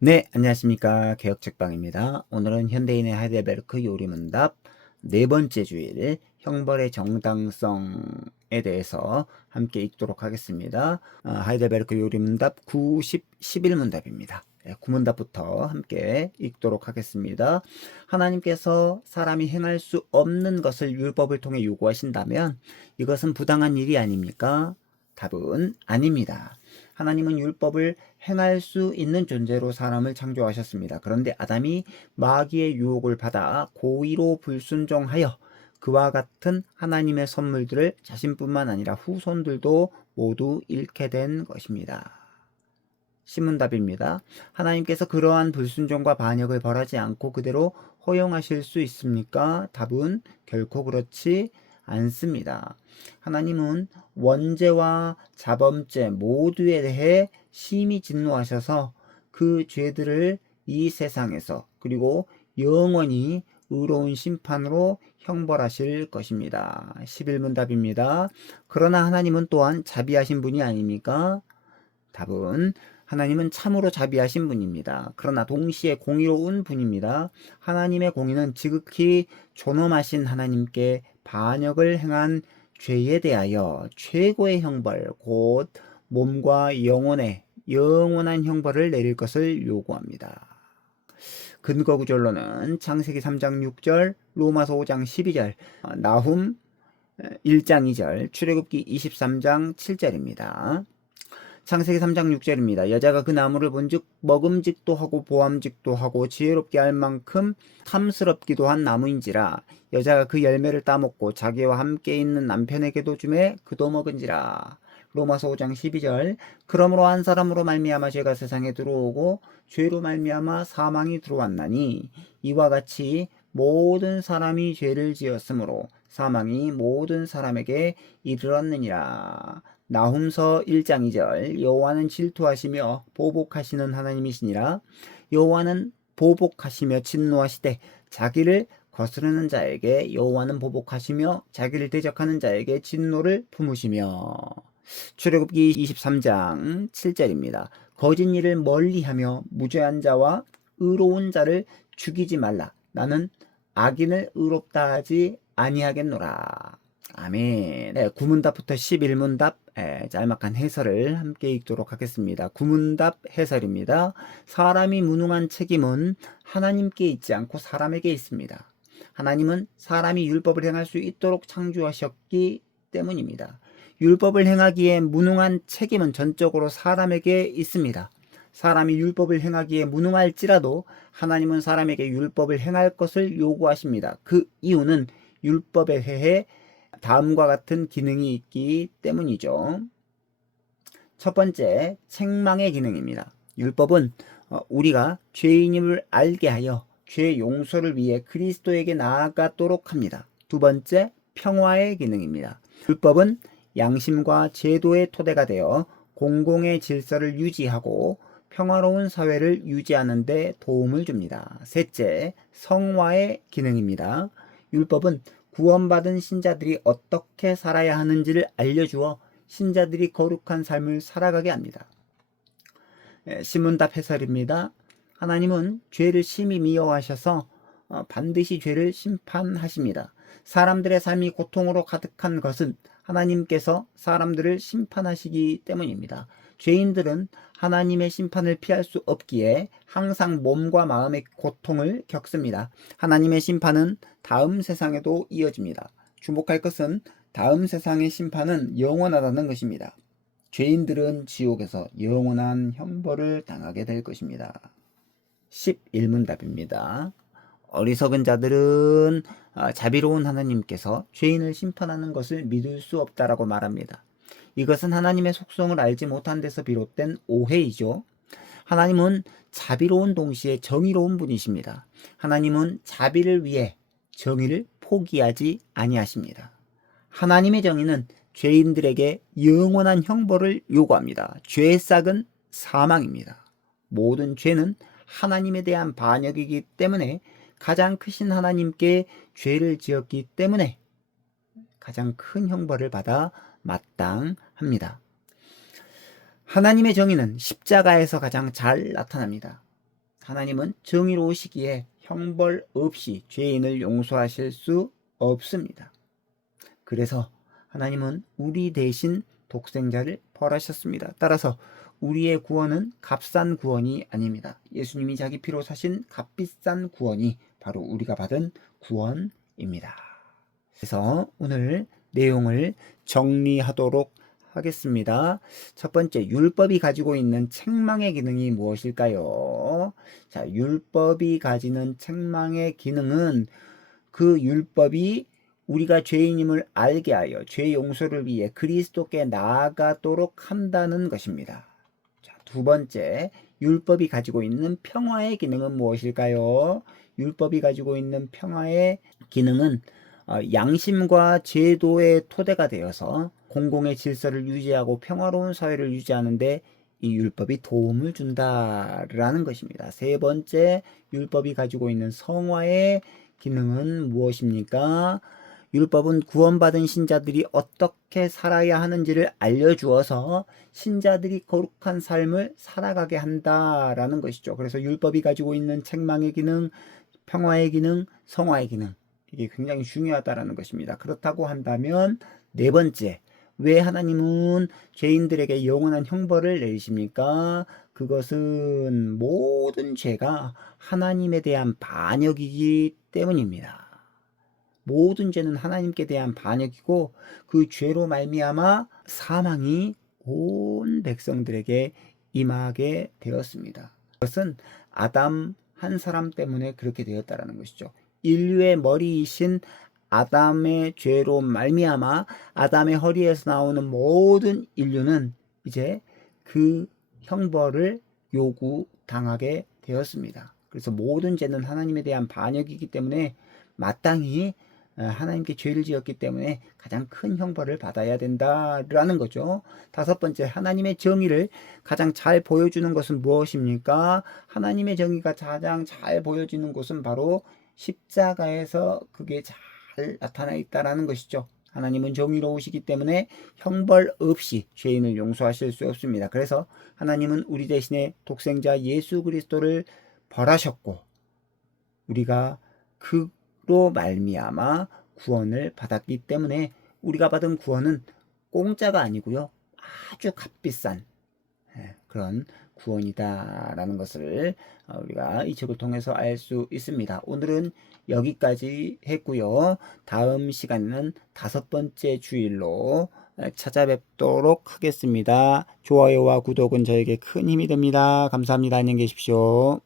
네, 안녕하십니까. 개혁책방입니다. 오늘은 현대인의 하이델베르크 요리문답 네 번째 주일 형벌의 정당성에 대해서 함께 읽도록 하겠습니다. 하이델베르크 요리문답 11문답입니다. 9문답부터 함께 읽도록 하겠습니다. 하나님께서 사람이 행할 수 없는 것을 율법을 통해 요구하신다면 이것은 부당한 일이 아닙니까? 답은 아닙니다. 하나님은 율법을 행할 수 있는 존재로 사람을 창조하셨습니다. 그런데 아담이 마귀의 유혹을 받아 고의로 불순종하여 그와 같은 하나님의 선물들을 자신뿐만 아니라 후손들도 모두 잃게 된 것입니다. 신문답입니다. 하나님께서 그러한 불순종과 반역을 벌하지 않고 그대로 허용하실 수 있습니까? 답은 결코 그렇지 않습니다. 하나님은 원죄와 자범죄 모두에 대해 심히 진노하셔서 그 죄들을 이 세상에서 그리고 영원히 의로운 심판으로 형벌하실 것입니다. 11문답입니다. 그러나 하나님은 또한 자비하신 분이 아닙니까? 답은 하나님은 참으로 자비하신 분입니다. 그러나 동시에 공의로운 분입니다. 하나님의 공의는 지극히 존엄하신 하나님께 반역을 행한 죄에 대하여 최고의 형벌, 곧 몸과 영혼의 영원한 형벌을 내릴 것을 요구합니다. 근거 구절로는 창세기 3장 6절, 로마서 5장 12절, 나훔 1장 2절, 출애굽기 23장 7절입니다. 창세기 3장 6절입니다. 여자가 그 나무를 본즉 먹음직도 하고 보암직도 하고 지혜롭게 할 만큼 탐스럽기도 한 나무인지라 여자가 그 열매를 따먹고 자기와 함께 있는 남편에게도 주매 그도 먹은지라. 로마서 5장 12절. 그러므로 한 사람으로 말미암아 죄가 세상에 들어오고 죄로 말미암아 사망이 들어왔나니 이와 같이 모든 사람이 죄를 지었으므로 사망이 모든 사람에게 이르렀느니라. 나훔서 1장 2절. 여호와는 질투하시며 보복하시는 하나님이시니라. 여호와는 보복하시며 진노하시되 자기를 거스르는 자에게 여호와는 보복하시며 자기를 대적하는 자에게 진노를 품으시며. 출애굽기 23장 7절입니다. 거짓 일을 멀리하며 무죄한 자와 의로운 자를 죽이지 말라. 나는 악인을 의롭다 하지 아니하겠노라. 아멘. 네, 구문답부터 11문답 짤막한 해설을 함께 읽도록 하겠습니다. 구문답 해설입니다. 사람이 무능한 책임은 하나님께 있지 않고 사람에게 있습니다. 하나님은 사람이 율법을 행할 수 있도록 창조하셨기 때문입니다. 율법을 행하기에 무능한 책임은 전적으로 사람에게 있습니다. 사람이 율법을 행하기에 무능할지라도 하나님은 사람에게 율법을 행할 것을 요구하십니다. 그 이유는 율법에 대해 다음과 같은 기능이 있기 때문이죠. 첫 번째, 책망의 기능입니다. 율법은 우리가 죄인임을 알게 하여 죄 용서를 위해 그리스도에게 나아가도록 합니다. 두 번째, 평화의 기능입니다. 율법은 양심과 제도의 토대가 되어 공공의 질서를 유지하고 평화로운 사회를 유지하는 데 도움을 줍니다. 셋째, 성화의 기능입니다. 율법은 구원받은 신자들이 어떻게 살아야 하는지를 알려주어 신자들이 거룩한 삶을 살아가게 합니다. 신문답 해설입니다. 하나님은 죄를 심히 미워하셔서 반드시 죄를 심판하십니다. 사람들의 삶이 고통으로 가득한 것은 하나님께서 사람들을 심판하시기 때문입니다. 죄인들은 하나님의 심판을 피할 수 없기에 항상 몸과 마음의 고통을 겪습니다. 하나님의 심판은 다음 세상에도 이어집니다. 주목할 것은 다음 세상의 심판은 영원하다는 것입니다. 죄인들은 지옥에서 영원한 형벌을 당하게 될 것입니다. 11문답입니다. 어리석은 자들은 자비로운 하나님께서 죄인을 심판하는 것을 믿을 수 없다라고 말합니다. 이것은 하나님의 속성을 알지 못한 데서 비롯된 오해이죠. 하나님은 자비로운 동시에 정의로운 분이십니다. 하나님은 자비를 위해 정의를 포기하지 아니하십니다. 하나님의 정의는 죄인들에게 영원한 형벌을 요구합니다. 죄의 싹은 사망입니다. 모든 죄는 하나님에 대한 반역이기 때문에 가장 크신 하나님께 죄를 지었기 때문에 가장 큰 형벌을 받아 마땅합니다. 하나님의 정의는 십자가에서 가장 잘 나타납니다. 하나님은 정의로우시기에 형벌 없이 죄인을 용서하실 수 없습니다. 그래서 하나님은 우리 대신 독생자를 벌하셨습니다. 따라서 우리의 구원은 값싼 구원이 아닙니다. 예수님이 자기 피로 사신 값비싼 구원이 바로 우리가 받은 구원입니다. 그래서 오늘 내용을 정리하도록 하겠습니다. 첫 번째, 율법이 가지고 있는 책망의 기능이 무엇일까요? 자, 율법이 가지는 책망의 기능은 그 율법이 우리가 죄인임을 알게 하여 죄 용서를 위해 그리스도께 나아가도록 한다는 것입니다. 자, 두 번째, 율법이 가지고 있는 평화의 기능은 무엇일까요? 율법이 가지고 있는 평화의 기능은 양심과 제도의 토대가 되어서 공공의 질서를 유지하고 평화로운 사회를 유지하는데 이 율법이 도움을 준다라는 것입니다. 세 번째, 율법이 가지고 있는 성화의 기능은 무엇입니까? 율법은 구원받은 신자들이 어떻게 살아야 하는지를 알려주어서 신자들이 거룩한 삶을 살아가게 한다라는 것이죠. 그래서 율법이 가지고 있는 책망의 기능, 평화의 기능, 성화의 기능, 이게 굉장히 중요하다라는 것입니다. 그렇다고 한다면 네 번째, 왜 하나님은 죄인들에게 영원한 형벌을 내리십니까? 그것은 모든 죄가 하나님에 대한 반역이기 때문입니다. 모든 죄는 하나님께 대한 반역이고 그 죄로 말미암아 사망이 온 백성들에게 임하게 되었습니다. 그것은 아담 한 사람 때문에 그렇게 되었다라는 것이죠. 인류의 머리이신 아담의 죄로 말미암아 아담의 허리에서 나오는 모든 인류는 이제 그 형벌을 요구당하게 되었습니다. 그래서 모든 죄는 하나님에 대한 반역이기 때문에 마땅히 하나님께 죄를 지었기 때문에 가장 큰 형벌을 받아야 된다라는 거죠. 다섯 번째, 하나님의 정의를 가장 잘 보여주는 것은 무엇입니까? 하나님의 정의가 가장 잘 보여지는 곳은 바로 십자가에서 그게 잘 나타나 있다라는 것이죠. 하나님은 정의로우시기 때문에 형벌 없이 죄인을 용서하실 수 없습니다. 그래서 하나님은 우리 대신에 독생자 예수 그리스도를 벌하셨고 우리가 그로 말미암아 구원을 받았기 때문에 우리가 받은 구원은 공짜가 아니고요. 아주 값비싼 그런 구원이다라는 것을 우리가 이 책을 통해서 알 수 있습니다. 오늘은 여기까지 했고요. 다음 시간에는 다섯 번째 주일로 찾아뵙도록 하겠습니다. 좋아요와 구독은 저에게 큰 힘이 됩니다. 감사합니다. 안녕히 계십시오.